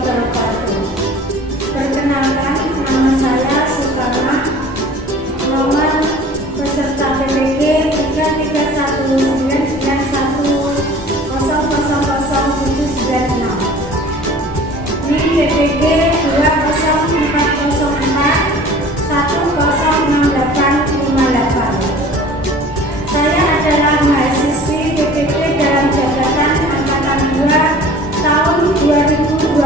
wabarakatuh. Perkenalkan, nama saya Sukarma, nomor peserta PPG 3319910000796. NIM PPG 20404106858. Saya adalah mahasiswi PPG dalam jabatan Angkatan 2 tahun 2021.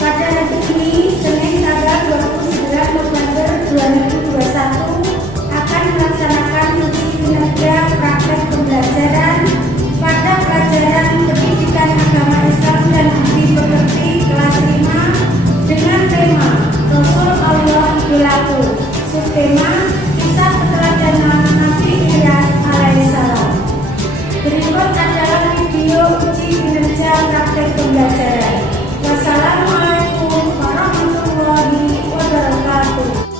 Pada hari ini, Senin tanggal 29 November 2021, akan melaksanakan uji kinerja praktek pembelajaran pada pelajaran Pendidikan Agama Islam dan Budi Pekerti kelas 5 dengan tema Rasul Allah Idolaku, subtema Kisah Keteladanan Nabi Ilyas alaihissalam. Berikut adalah video uji kinerja praktek pembelajaran. Wassalamualaikum warahmatullahi wabarakatuh.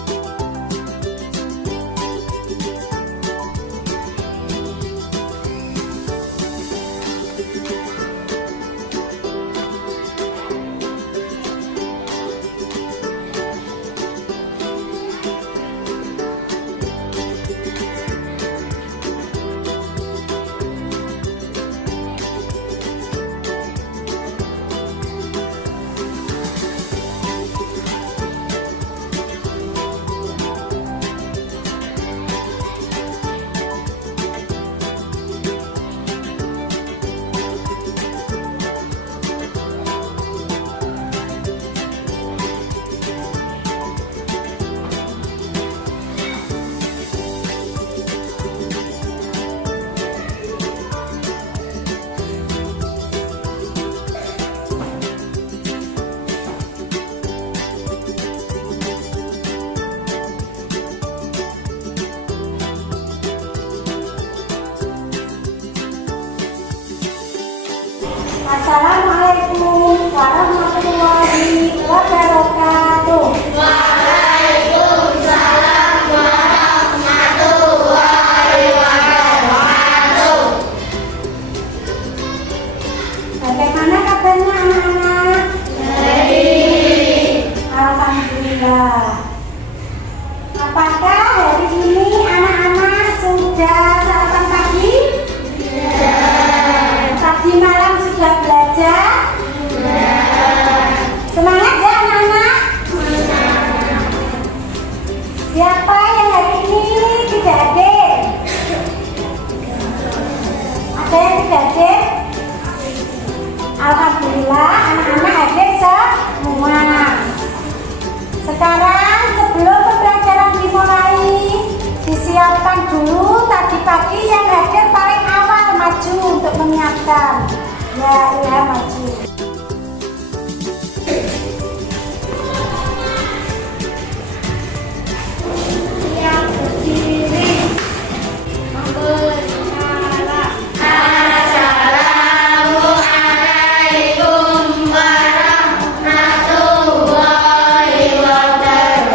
Assalamualaikum warahmatullahi wabarakatuh. Waalaikumsalam warahmatullahi wabarakatuh. Bagaimana kabarnya anak-anak? Baik. Alhamdulillah. Apakah hari ini anak-anak sudah sarapan pagi? Tadi malam sudah belajar? Semangat ya anak-anak? Siapa yang hari ini tidak hadir? Ada yang tidak hadir? Alhamdulillah anak-anak hadir semua. Sekarang sebelum pembelajaran dimulai, disiapkan dulu tadi pagi yang hadir paling awal maju untuk menyiapkan. Ya maju. Yang berdiri memperkenalkan. Assalamualaikum warahmatullahi wabarakatuh.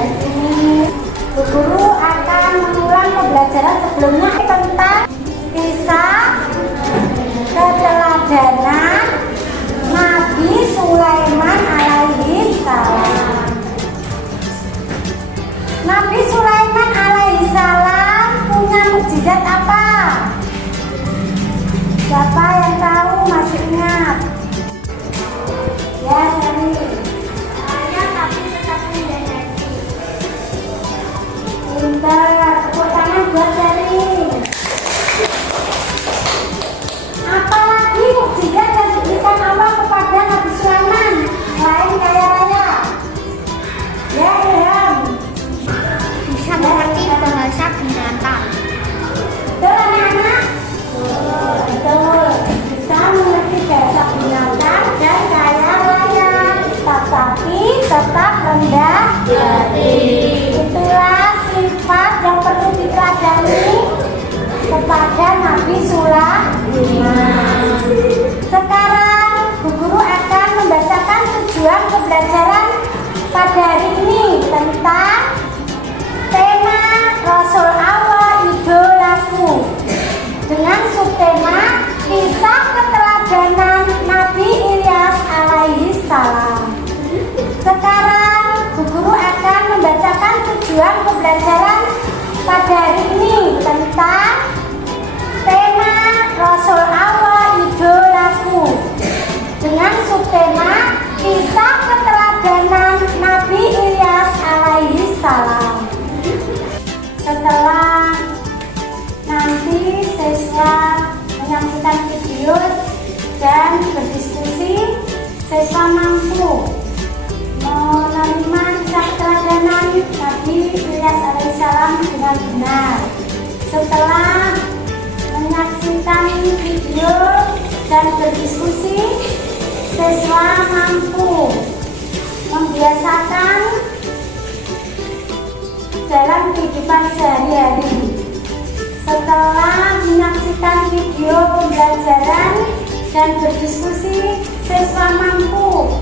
hari ini Bu Guru akan mengulang pembelajaran sebelumnya tentang kisah keteladanan Nabi Sulaiman alaihi salam. Nabi Sulaiman alaihi salam punya mukjizat apa? Siapa yang tahu, masih ingat? Ya, Sari. Saya tapi tetap menjadi. Pintar, tepuk tangan buat Sari. Apalagi mukjizat yang diberikan Allah kepada Nabi Sulaiman selain kaya raya? Ya, Ilham. Bisa mengerti bahasa binatang. Betul, anak-anak? Betul. Bisa mengerti bahasa binatang dan kaya raya, tetapi tetap rendah hati. Itulah sifat yang perlu dipelajari kepada Nabi Sulaiman. Sekarang Bu Guru akan membacakan tujuan pembelajaran pada hari ini tentang tema Rasul Allah idolaku dengan subtema kisah keteladanan Nabi Ilyas alaihi salam. Sekarang Bu Guru akan membacakan tujuan pembelajaran pada hari ini tentang tema Rasul Allah idolaku dengan subtema kisah keteladanan Nabi Ilyas alaihi salam. Setelah nanti siswa menyaksikan video dan berdiskusi, siswa mampu menerima kisah keteladanan Nabi Ilyas alaihissalam dengan benar. Setelah menyaksikan video dan berdiskusi, siswa mampu membiasakan dalam kehidupan sehari-hari. Setelah menyaksikan video pembelajaran dan berdiskusi, siswa mampu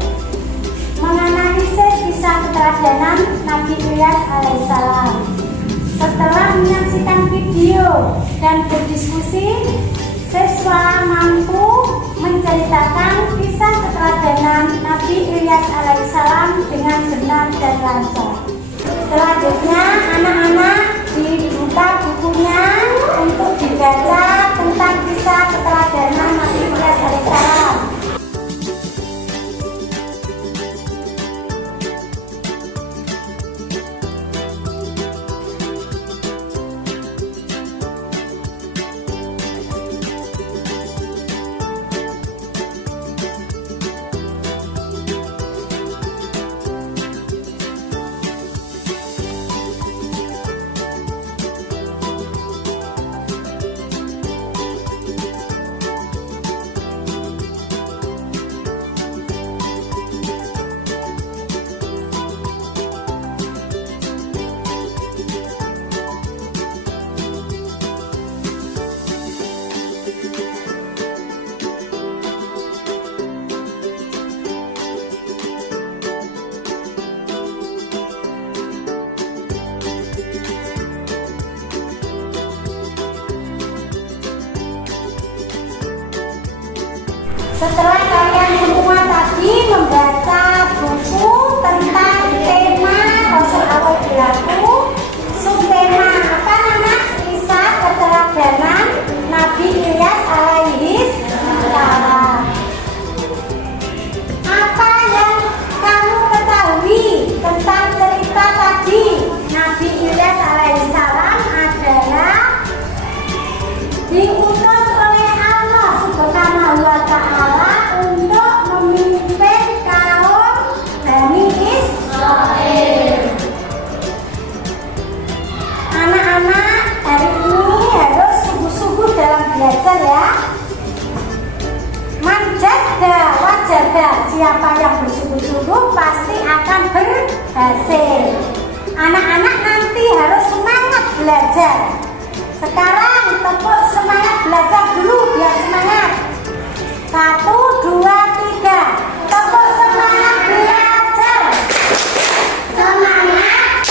menganalisis kisah keteladanan Nabi Ilyas alaihissalam. Setelah menyaksikan video dan berdiskusi, siswa mampu menceritakan kisah keteladanan Nabi Ilyas alaihissalam dengan benar dan lancar. Selanjutnya, anak-anak dibuka bukunya untuk dibaca tentang kisah keteladanan Nabi Ilyas alaihissalam. Setelah kalian semua tadi membaca buku tentang tema Rasul Allah idolaku, subtema apa nama kisah keteladanan Nabi Ilyas alaihi salam. Apa yang kamu ketahui tentang cerita tadi? Nabi Ilyas alaihi salam adalah diutus oleh Allah Subhanahu wa Ta'ala untuk memimpin kaum Bani Israel. Anak-anak hari ini harus sungguh-sungguh dalam belajar ya. Manjada wajada, siapa yang bersungguh-sungguh pasti akan berhasil. Anak-anak nanti harus semangat belajar. Sekarang tepuk semangat belajar dulu biar semangat. 1, 2, 3. Tepuk semangat belajar. Semangat.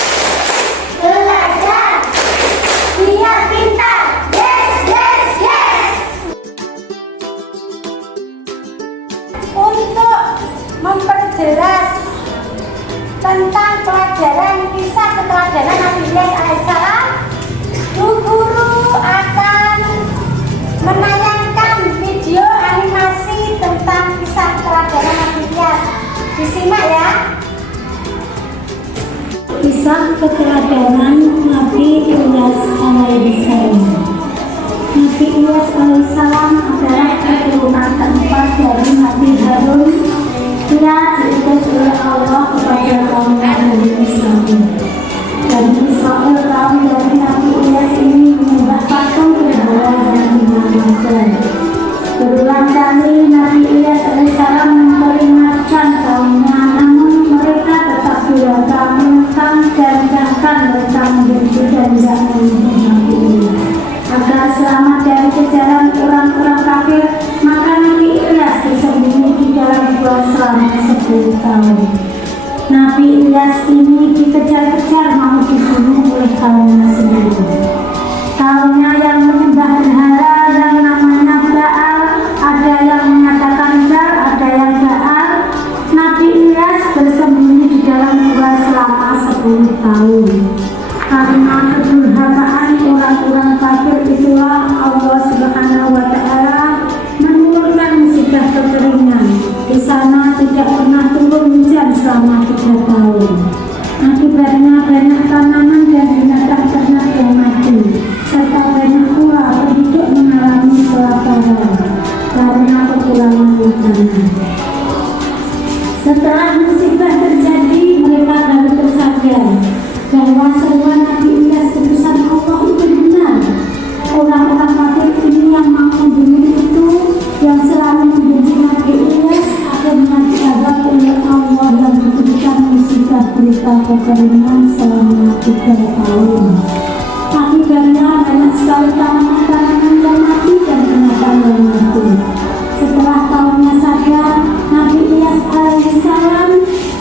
Kisah keteladanan Nabi Ilyas alaihissalam. Nabi Ilyas alaihissalam adalah keturunan keempat dari Nabi Harun. Dia diutus oleh Allah kepada kaum Bani Israil. Bani Israil kaum dari Nabi Ilyas ini menyembah patung berhala dan dinamakan. Berulang kali Nabi Ilyas alaihissalam memperingatkan kaumnya, namun mereka tetap durhaka, menentang dan bahkan mereka membenci dan tidak mengikuti Nabi Ilyas. Agar selamat dari kejaran orang-orang kafir, maka Nabi Ilyas bersembunyi di dalam gua selama 10 tahun. Nabi Ilyas ini dikejar-kejar mau dibunuh oleh kaumnya sendiri. Kaumnya yang menyembah berhala yang namanya Baal, ada yang mengatakan Baal, ada yang Baal. Nabi Ilyas bersembunyi di dalam gua selama 10 tahun. Karena kedurhakaan orang-orang kafir itulah Allah Subhanahu wa Ta'ala menurunkan musibah kekeringan. Di sana tidak pernah turun hujan selama 3 tahun. Akibatnya banyak tanaman dan binatang ternak yang mati, serta banyak pula penduduk mengalami kelaparan karena kekurangan makanan. Setelah musibah terjadi, mereka baru tersadar bahwa seruan Nabi Ilyas utusan Allah itu benar. Orang-orang kafir ini yang mau membunuh itu, yang selalu membenci Nabi Ilyas, akhirnya diazab oleh Allah yang diberikan musibah berupa kekeringan selama 3 tahun. Akibatnya banyak sekali tanaman-tanaman yang mati dan binatang yang mati. Setelah kaumnya sadar, Nabi Ilyas alaihissalam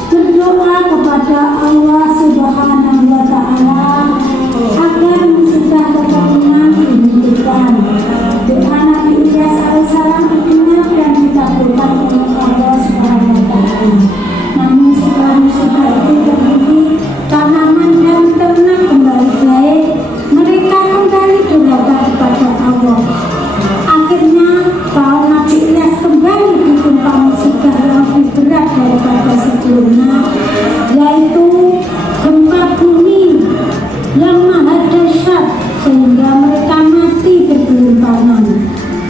berdoa kepada Allah Subhanahu wa Ta'ala agar musibah kekeringan dihentikan. Doa Nabi Ilyas alaihissalam didengar dan dikabulkan oleh Allah Subhanahu wa Ta'ala. Namun setelah musibah itu terhenti, tanaman dan ternak kembali baik, mereka kembali durhaka kepada Allah. Akhirnya kaum Nabi Ilyas kembali ditimpa musibah yang lebih berat daripada sebelumnya, yaitu gempa bumi yang maha dahsyat sehingga mereka mati bergelimpangan.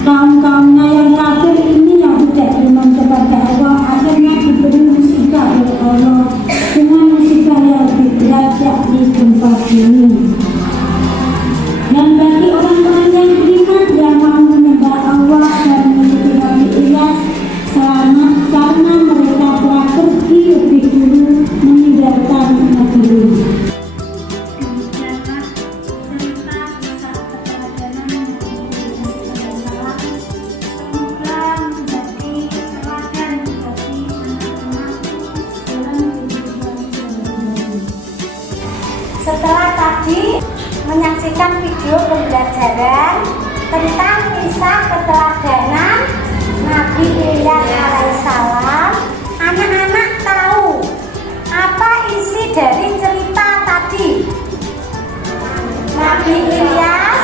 Kaum-kaumnya yang kafir ini yang tidak beriman kepada Allah akhirnya diberi musibah oleh Allah dengan musibah yang lebih berat, yakni gempa bumi. Dan bagi orang-orang yang beriman yang mau menyembah Allah dan mengikuti Nabi Ilyas, selamat karena mereka telah pergi lebih dulu meninggalkan negeri. Demikianlah cerita kisah keteladanan Nabi Ilyas alaihissalam. Semoga menjadi teladan bagi anak-anakku dalam kehidupan sehari-hari. Setelah tadi menyaksikan video pembelajaran tentang kisah keteladanan Nabi Ilyas alaihissalam, anak-anak tahu apa isi dari cerita tadi? Nabi Ilyas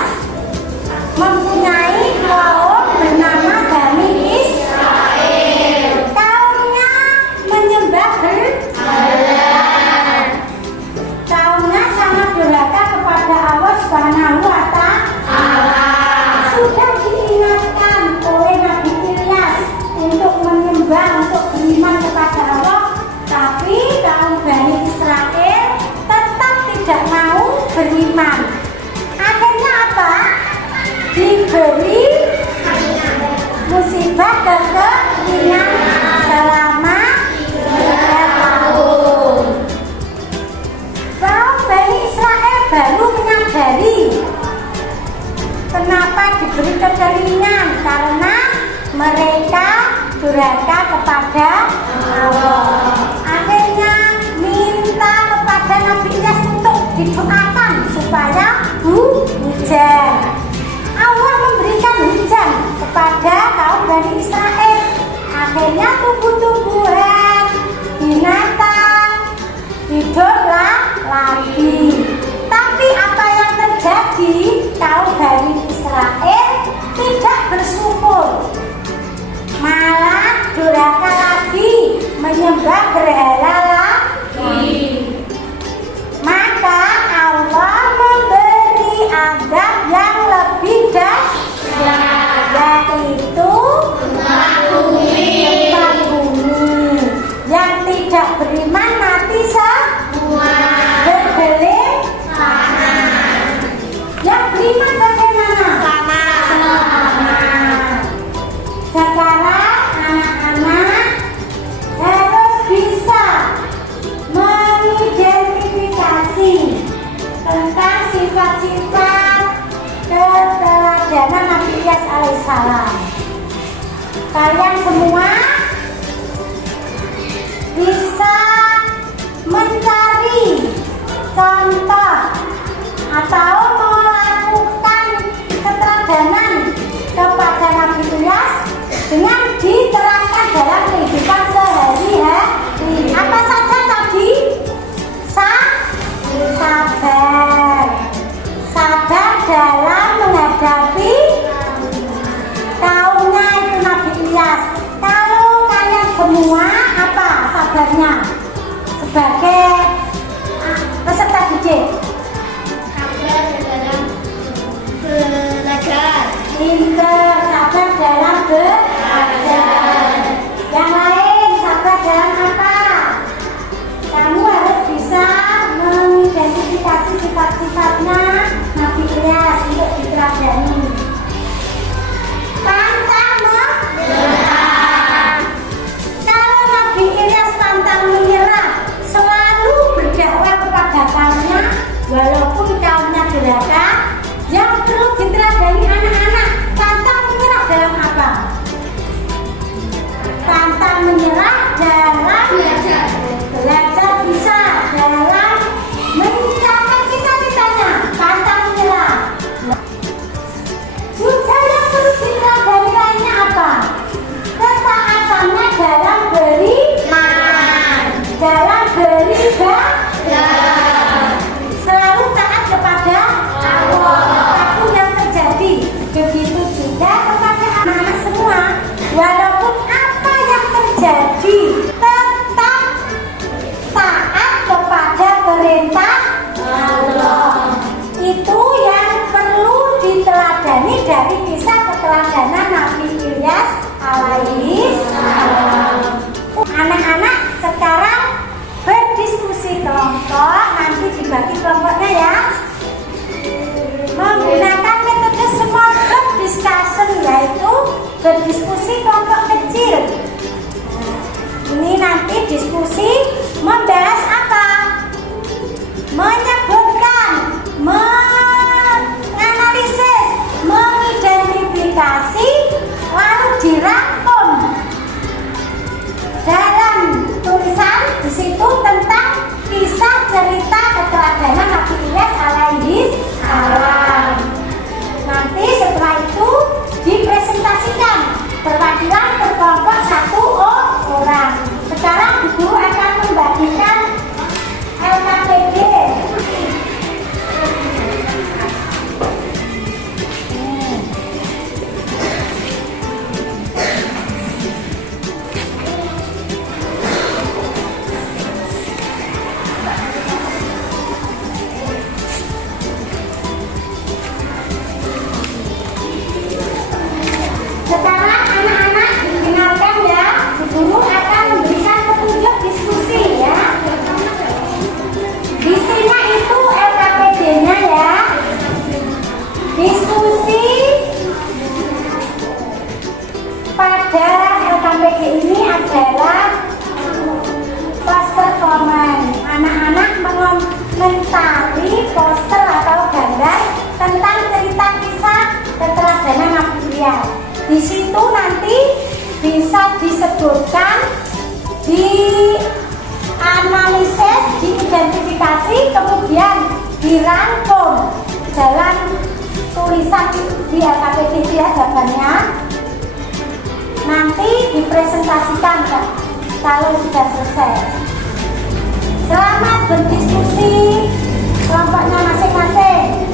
mempunyai kaum bernama Bani Israil. Kaumnya menyembah berhala. Kaumnya sangat durhaka kepada Allah Subhanahu wa Ta'ala. Sudah diingatkan oleh Nabi Ilyas untuk menyembah, untuk beriman kepada Allah, tapi kaum Bani Israil tetap tidak mau beriman. Akhirnya apa? Diberi musibah kekeringan selama 3 tahun. Kaum Bani Israil baru menyadari kenapa diberi kekeringan, karena mereka durhaka kepada Allah. Akhirnya minta kepada Nabi Ilyas untuk didoakan supaya hujan. Allah memberikan hujan kepada kaum Bani Israil. Akhirnya tumbuh-tumbuhan, binatang hiduplah lagi. Tapi apa yang terjadi? Kaum Bani Israil tidak bersyukur, malah durhaka lagi, menyembah berhala lagi. sifat-sifat keteladanan Nabi Ilyas alaihissalam. Kalian semua bisa mencari contoh atau melakukan keteladanan kepada Nabi Ilyas dengan diterapkan dalam kehidupan sehari-hari. Apa saja tadi? Sabar dalam menghadapi kaumnya itu Nabi Ilyas. Kalau kalian semua apa sabarnya sebagai peserta didik? Sabar dalam belajar. Pintar, sabar dalam belajar. Yang lain sabar dalam apa? Kamu harus bisa mengidentifikasi sifat-sifatnya Nabi Ilyas untuk diteladani. Pantang menyerah. Kalau Nabi Ilyas pantang menyerah, selalu berdakwah kepada kaumnya, walaupun kaumnya durhaka. Yang perlu diteladani anak-anak, pantang menyerah dalam apa? Pantang menyerah dalam belajar bisa, dalam mencapai cita-citanya, pantang menyerah. Juga yang perlu diteladani lainnya apa? Ketaatannya dalam beriman, dalam beribadah, selalu taat kepada Allah. Apapun yang terjadi, begitu juga kepada anak-anak semua. Walaupun apa yang terjadi, tetap taat kepada perintah Allah. Itu yang perlu diteladani dari kisah keteladanan Nabi Ilyas alaihissalam. Anak-anak sekarang berdiskusi kelompok, nanti dibagi kelompoknya ya. Menggunakan metode small group discussion, yaitu berdiskusi kelompok kecil. Ini nanti diskusi membahas apa? Menyebutkan, menganalisis, mengidentifikasi, lalu dirangkum dalam tulisan di situ tentang kisah cerita keteladanan Nabi Ilyas alaihissalam. Nanti setelah itu dipresentasikan perwakilan berkelompok satu orang. Sekarang Bu Guru akan membagikan LKPD. Sekarang anak-anak dengarkan ya, Bu Guru akan memberikan petunjuk diskusi ya. Isinya itu LKPD-nya ya. Diskusi pada LKPD ini adalah poster komen. Anak-anak mengomentari poster atau gambar tentang cerita kisah keteladanan Nabi Ilyas. Di situ nanti bisa disebutkan, dianalisis, diidentifikasi, kemudian dirangkum dalam tulisan di LKPD ya jawabannya. Nanti dipresentasikan Kak, kalau sudah selesai. Selamat berdiskusi kelompoknya masing-masing.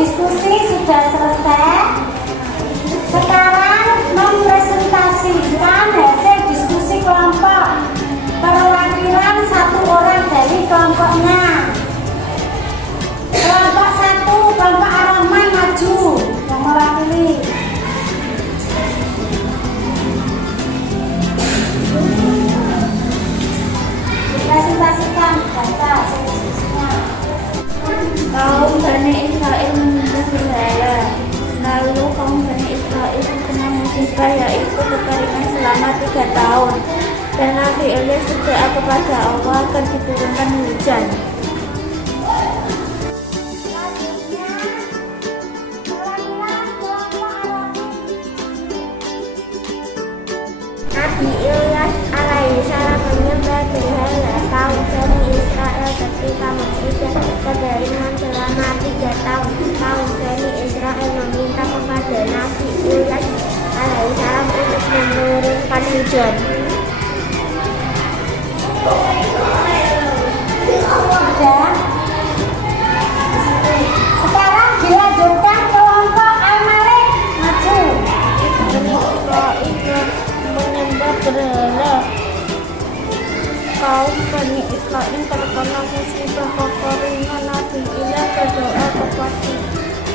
diskusi sudah selesai. Sekarang mempresentasikan hasil diskusi kelompok. Perwakilan satu orang dari kelompoknya. Kelompok satu, kelompok Ar-Rahman maju yang mewakili. Presentasikan, baca hasil diskusinya. Kaum Bani Israel menyembah berhala. Lalu kaum Bani Israel terkena musibah yaitu kekeringan selama 3 tahun. Dan Nabi Ilyas berdoa kepada Allah agar diturunkan hujan. Nabi Ilyas alaihissalam menyembah berhala kaum Bani Israel ketika musibah kekeringan selama 3 tahun. Kaum Bani Israel meminta kepada Nabi Ilyas alaihissalam untuk menurunkan hujan. Sudah. Sekarang dilanjutkan kelompok Al-Malik maju. Bani Israel menyembah berhala. Kaum Bani Israel terkena musibah kekeringan. Nabi Ilyas berdoa kepada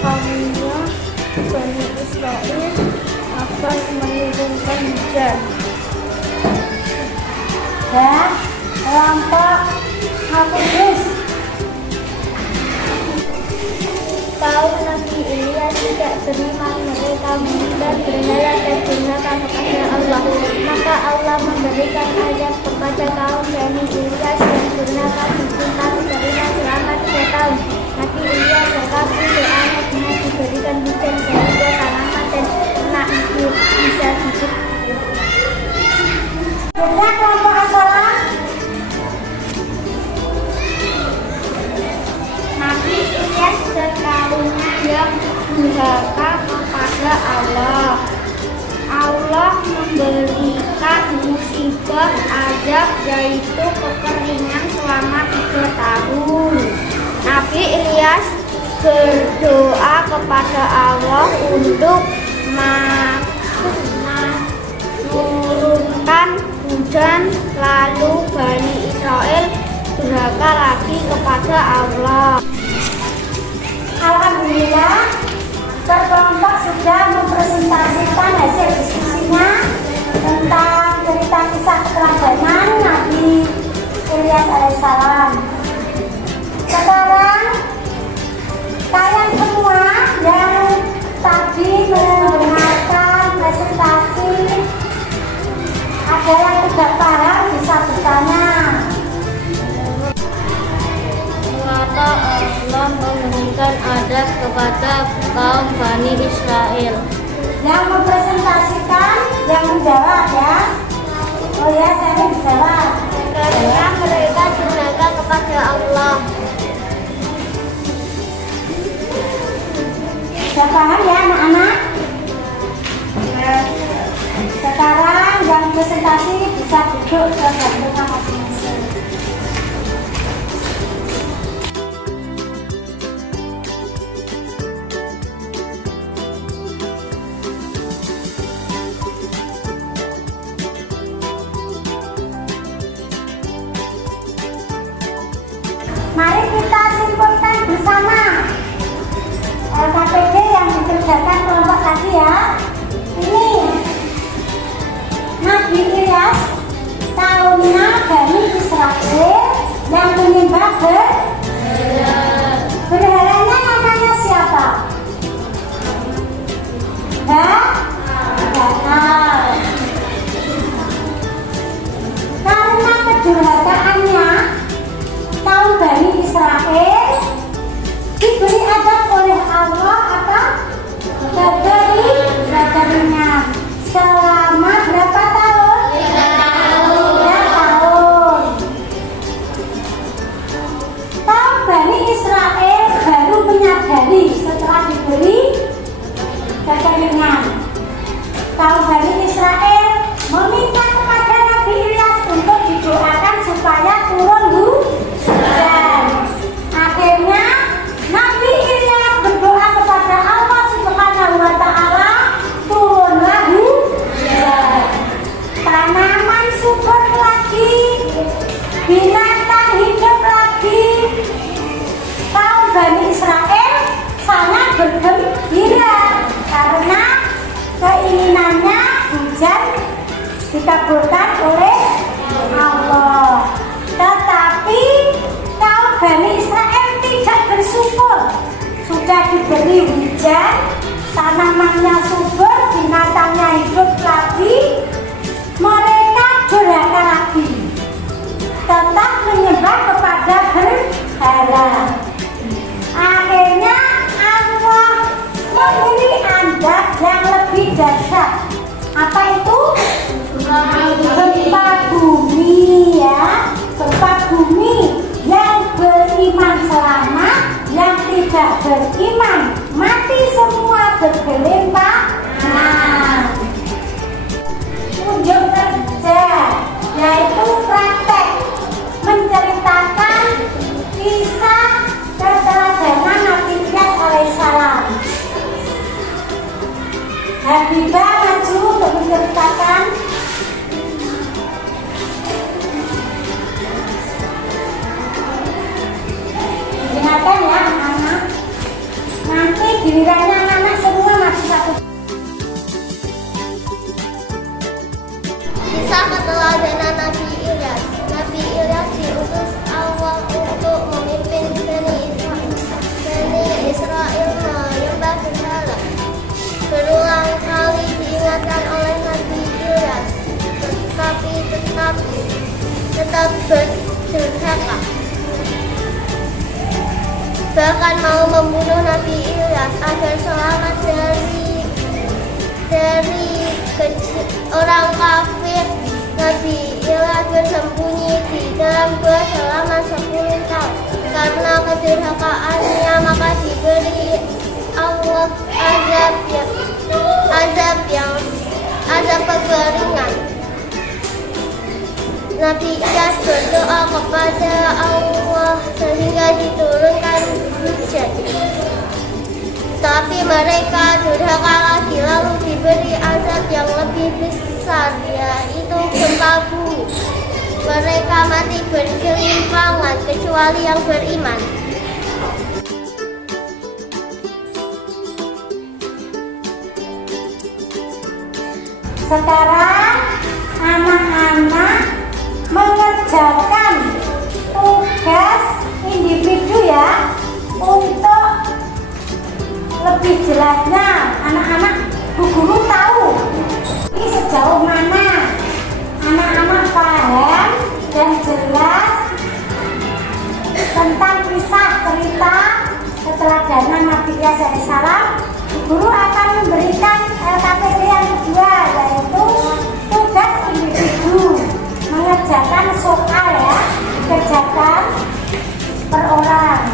kaumnya Bani Israel agar menurunkan hujan. Dan kelompok Al-Qudus. Kaum Nabi Ilyas tidak terima mereka menyembah berhala dan durhaka kepada Allah. Maka Allah memberikan azab kepada kaum Bani Ilyas dan durhaka ditimpa kekeringan selama 3 tahun. Nabi Ilyas terkabul doanya dengan diberikan hujan sehingga tanaman dan ternak bisa hidup. Sudah kelompok As-Salam. Nabi Ilyas dan kaumnya durhaka kepada Allah. Allah memberikan musibah azab yaitu kekeringan selama 3 tahun. Nabi Ilyas berdoa kepada Allah untuk menurunkan hujan, lalu Bani Israel durhaka lagi kepada Allah. Alhamdulillah, kelompok sudah mempresentasikan hasil diskusinya tentang cerita kisah keteladanan Nabi Ilyas alaihissalam. Sekarang kalian semua yang tadi mendengarkan presentasi ada yang tidak paham bisa bertanya. Mengapa Allah memberikan azab kepada kaum Bani Israel? Yang mempresentasikan, yang menjawab ya. Oh ya, saya ingin dijawab. Karena mereka durhaka kepada Allah. Sudah paham ya anak-anak? Sekarang yang presentasi bisa duduk ke bangkunya masing-masing. Mari kita simpulkan bersama LKPD yang dikerjakan kelompok tadi ya. Ini Nabi Ilyas kaumnya Bani Israel yang menyembah berhalanya namanya siapa? Baal. Karena kedurhakaannya kaum Bani Israel diberi azab oleh Allah apa? Kekeringan selama berapa tahun? 3 tahun. 3 tahun. Kaum Bani Israel baru menyadari setelah diberi kekeringan. Kaum Bani Israel meminta kepada Nabi Ilyas untuk didoakan supaya turun hujan. Akhirnya Nabi Ilyas berdoa bergembira karena keinginannya hujan dikabulkan oleh Allah. Tetapi kaum Bani Israel tidak bersyukur. Sudah diberi hujan, tanamannya subur, binatangnya hidup lagi, mereka durhaka lagi, tetap menyembah kepada berhala. Akhirnya Allah memberi azab yang lebih dahsyat. Apa itu? Gempa bumi, ya. Gempa bumi. Yang beriman selamat, yang tidak beriman mati semua bergelimpangan. Unjuk kerja, yaitu praktek menceritakan kisah keteladanan Nabi Ilyas alaihissalam. Habibah maju untuk menceritakan. Ingatkan ya anak-anak, nanti gilirannya anak-anak semua masih satu. Kisah keteladanan Nabi Ilyas. Nabi Ilyas diutus Allah untuk memimpin Bani Israel menyembah berhala. Berulang kali diingatkan oleh Nabi Ilyas, tetapi tetap berdurhaka. Bahkan mau membunuh Nabi Ilyas agar selamat dari orang kafir. Nabi Ilyas bersembunyi di dalam gua selama 10 tahun. Karena kedurhakaannya maka diberi Allah azab kekeringan. Nabi Ilyas berdoa kepada Allah sehingga diturunkan hujan. Tapi mereka durhaka lagi, lalu diberi azab yang lebih besar, yaitu gempa bumi. Mereka mati bergelimpangan kecuali yang beriman. Sekarang anak-anak mengerjakan tugas individu ya. Untuk lebih jelasnya anak-anak, Bu Guru tahu ini sejauh mana anak-anak paham dan jelas tentang kisah cerita keteladanan Nabi Ilyas alaihissalam. Bu Guru akan memberikan LKPD yang kedua, yaitu tugas individu, mengerjakan soal ya, dikerjakan per orang.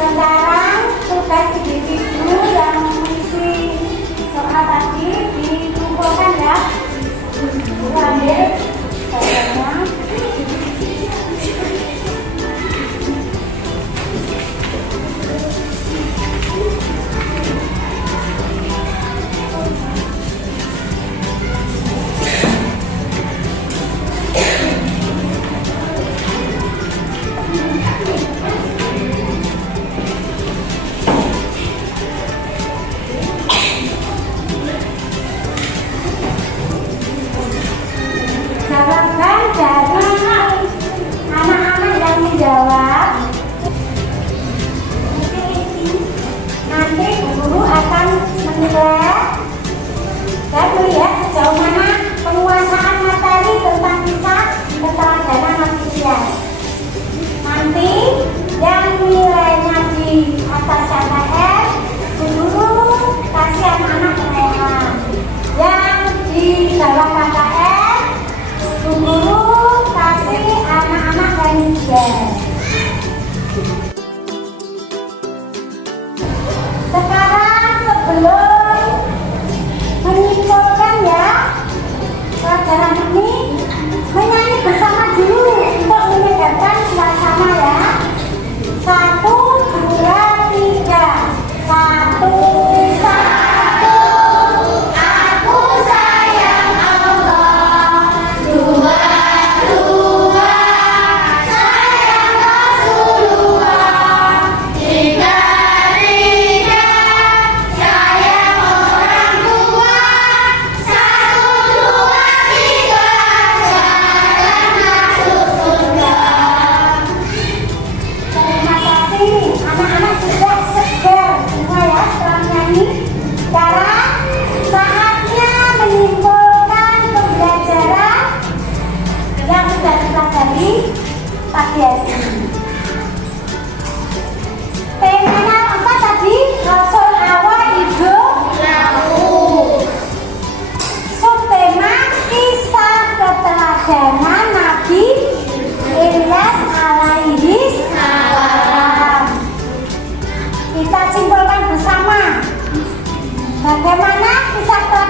Sekarang tugas individu yang mengisi soal tadi dikumpulkan ya. Ambil bagiannya. Jawaban dari anak-anak yang menjawab nanti guru akan menilai dan melihat sejauh mana penguasaan materi tentang kisah keteladanan Nabi Ilyas. Nanti yang nilainya di atas KKM, guru kasih anak-anak penilaian. Yang di bawah KKM, guru kasih anak-anak NJ.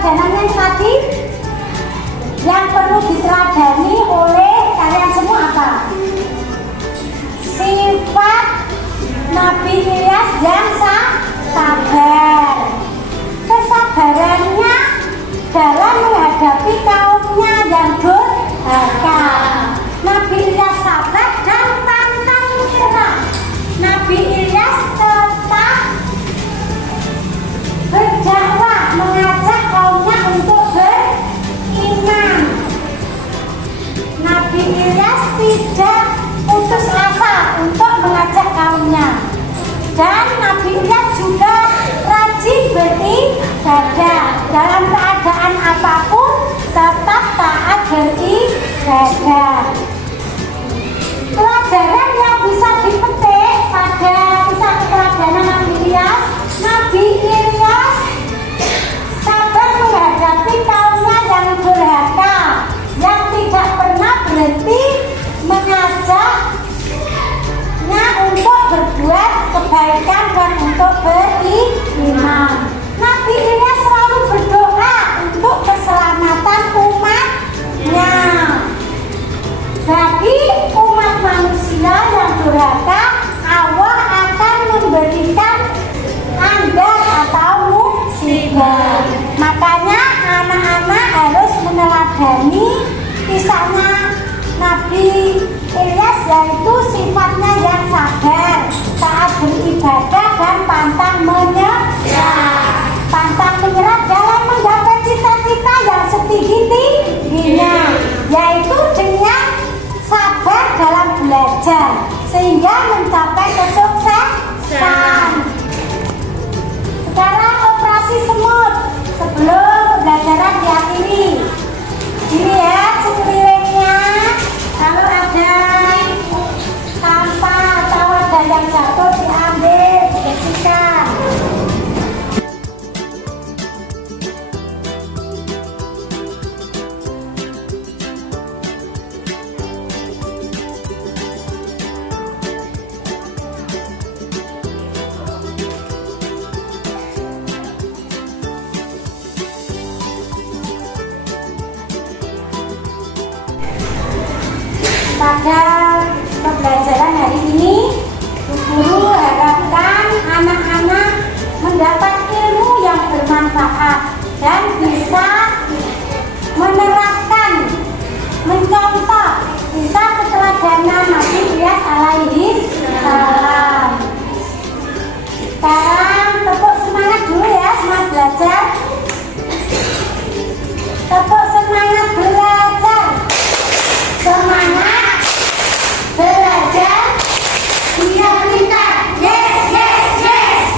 keteladanan yang tadi yang perlu diteladani oleh kalian semua apa? Sifat Nabi Ilyas yang sabar. Kesabarannya dalam menghadapi kaumnya yang durhaka. Nabi Ilyas sabar dan pantang menyerah. Nabi Ilyas tetap berdakwah, mengajak kaumnya untuk beriman. Nabi Ilyas tidak putus asa untuk mengajak kaumnya. Dan Nabi Ilyas juga rajin beribadah. Dalam keadaan apapun tetap taat beribadah. Pelajaran yang bisa dipetik pada kisah keteladanan Nabi Ilyas, Nabi Ilyas sabar menghadapi kaumnya yang durhaka, yang tidak pernah berhenti mengajaknya untuk berbuat kebaikan dan untuk beriman. Nabi Ilyas selalu berdoa untuk keselamatan umatnya. Bagi umat manusia yang durhaka, Allah akan memberikan andar atau musibah. Makanya anak-anak harus meneladani kisahnya Nabi Ilyas, yaitu sifatnya yang sabar, taat beribadah dan pantang menyerah. Pantang menyerah dalam menggapai cita-cita yang setinggi-tingginya, yaitu dengan sabar dalam belajar sehingga mencapai kesuksesan. Sekarang operasi semut sebelum pembelajaran diakhiri. Dilihat sekelilingnya, kalau ada sampah atau ada yang jatuh diambil, dibersihkan. Pada pembelajaran hari ini, guru harapkan anak-anak mendapat ilmu yang bermanfaat dan bisa menerapkan, mencontoh kisah keteladanan Nabi Ilyas alaihi salam. Sekarang tepuk semangat dulu ya, semangat belajar. Tepuk semangat belajar. Semangat belajar, biar pintar. Yes, yes, yes.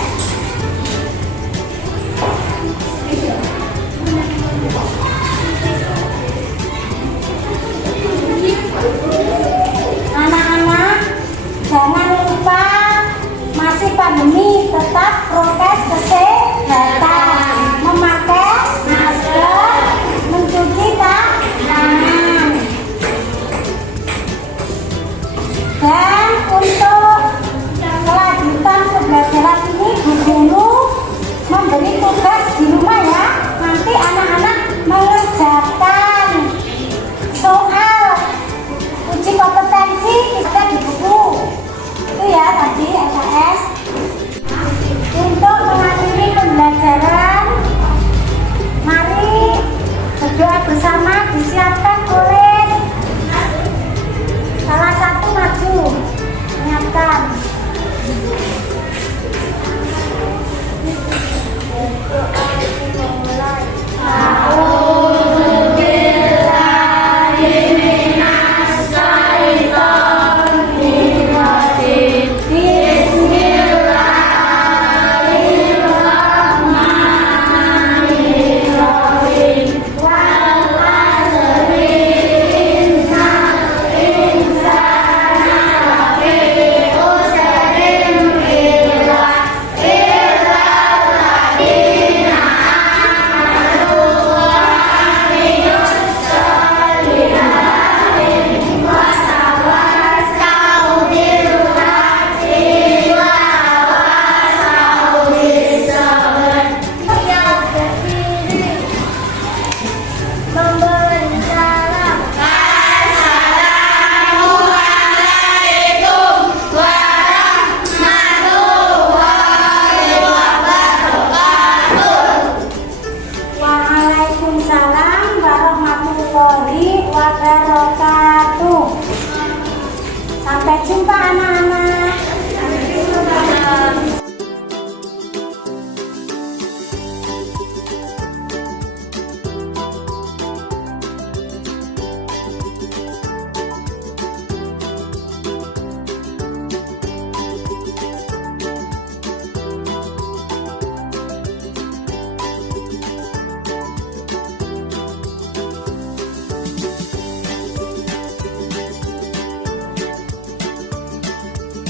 warahmatullahi wabarakatuh. Sampai jumpa anak-anak.